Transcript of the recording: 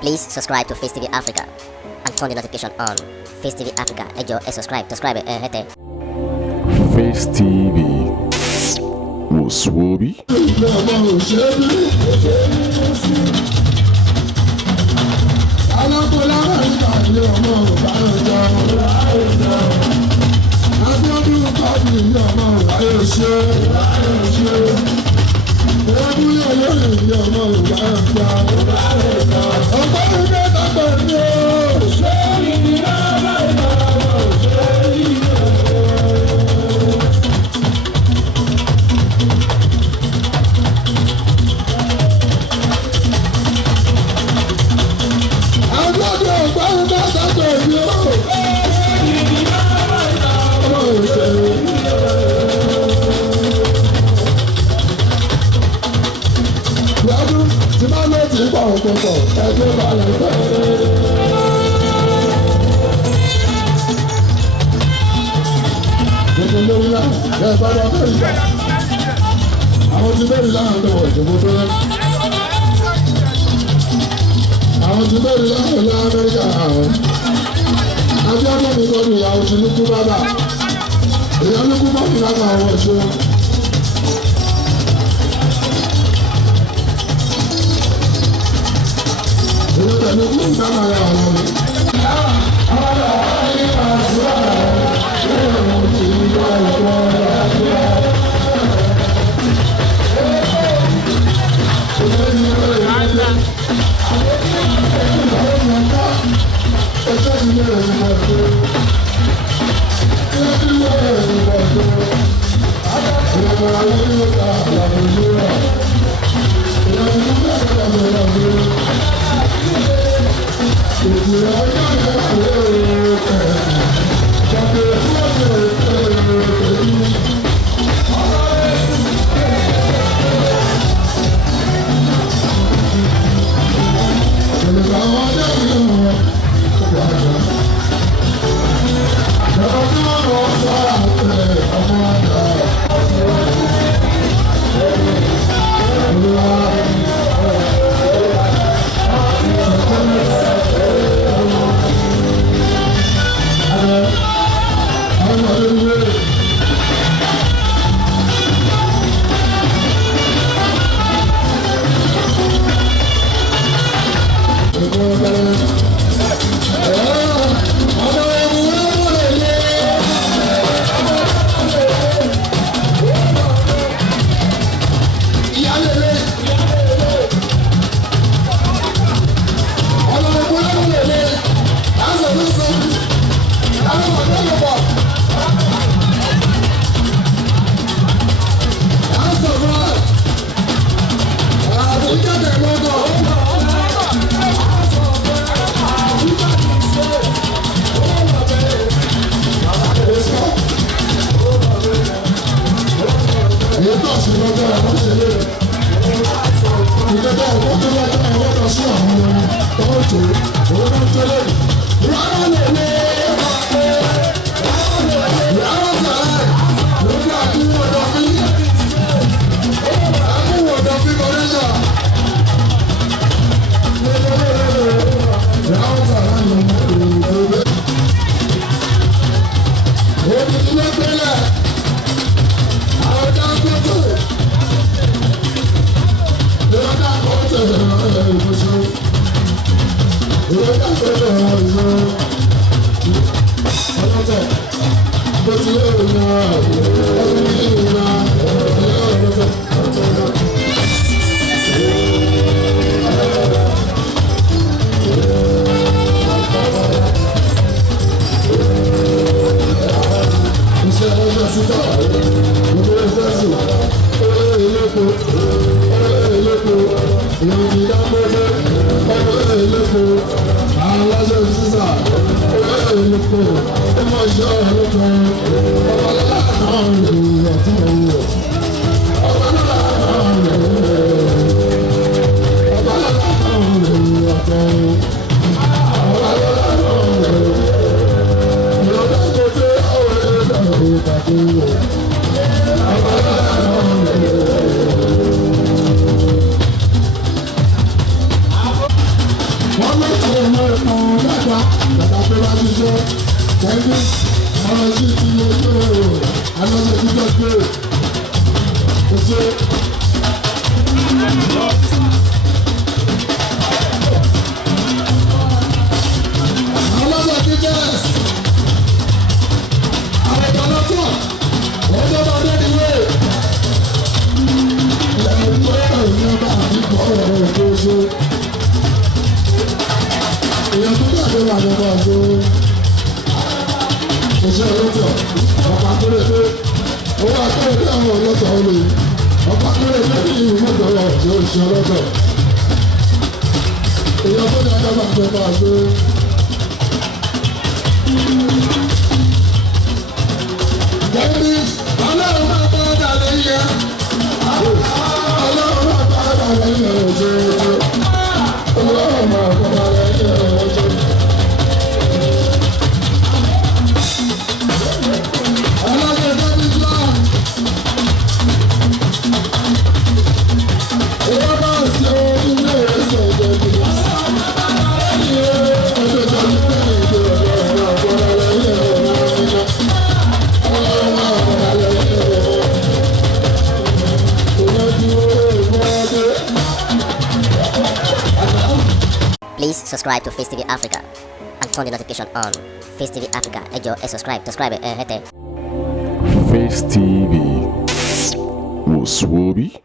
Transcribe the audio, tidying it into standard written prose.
Please subscribe to Face TV Africa and turn the notification on. Face TV Africa, ẹ jọ̀ọ́ ẹ subscribe ẹ hẹ́tẹ̀. Face TV wò sùwòbí. wọ́n lè tó owó epo dáadáa dàda tó bá ṣiṣẹ́ kẹ́ndí ọ̀rọ̀ sí ti ojú anáṣẹ́ títọ́ pé kò ṣe. aláṣẹ títẹ́ àwọn ìtọ́lọ́tọ̀ ọjọ́ bá dé nílé ìyàwó tó yẹ ìyẹn bá àdìpọ̀ ọ̀rọ̀ tó ṣe. èèyàn tó dàgbé wà ní ọba àgbo iṣẹ́ ọlọ́tọ̀ ọ̀pá kéré-dé owó akéré-dé àwọn ọlọ́tọ̀ olè ọ̀pá kéré-dé ní ìlú mọ́tòrò ọ̀jọ́ iṣẹ́ ọlọ́tọ̀ èèyàn tó dàgbé wà ní ọba àgbo. Kẹ́mi ọlọ́run máa bá ọ̀dà lẹ́yìn ẹ̀ ọlọ́run máa bá ọ̀dà lẹ́yìn ẹ̀ ọjọ́ ọlọ́run máa bá ọ̀dà lẹ́yìn ẹ̀ ọjọ́. Ọlọ́run David Lord ìwọ́n bá ṣe ohun ilé ìrẹsẹ̀ ìjẹ̀bi ọjọ́ tó ń bẹ̀rẹ̀ ìdè ọ̀dọ̀ ọ̀dọ̀ lẹ́yìn ẹ̀ ọjọ́. Please subscribe to Face TV Africa and turn the notification on. Face TV Africa, ẹ jọ̀ọ́ ẹ subscribe ẹ hẹ́tẹ̀. Face TV was Swoby.